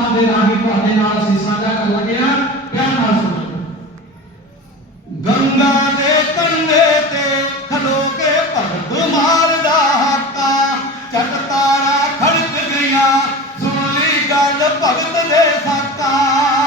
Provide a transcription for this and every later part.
ਦੇ ਰਾਹੀਂ ਤੁਹਾਡੇ ਨਾਲ ਅਸੀਂ ਸਾਂਝਾ ਕਰਨ ਲੱਗੇ ਆ ਪਿਆਰ ਨਾਲ ਸੁਣੋ। ਗੰਗਾ ਦੇ ਕੰਢੇ ਤੇ ਖਲੋ ਕੇ ਭਗਤ ਮਾਰਦਾ ਹਾਕਾ। ਚੱਟ ਤਾਰਾ ਖੜਕ ਗਿਆ ਸੁਣ ਲਈ ਗੱਲ ਭਗਤ ਦੇ ਸਾਕਾ।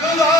Gandhar!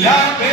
La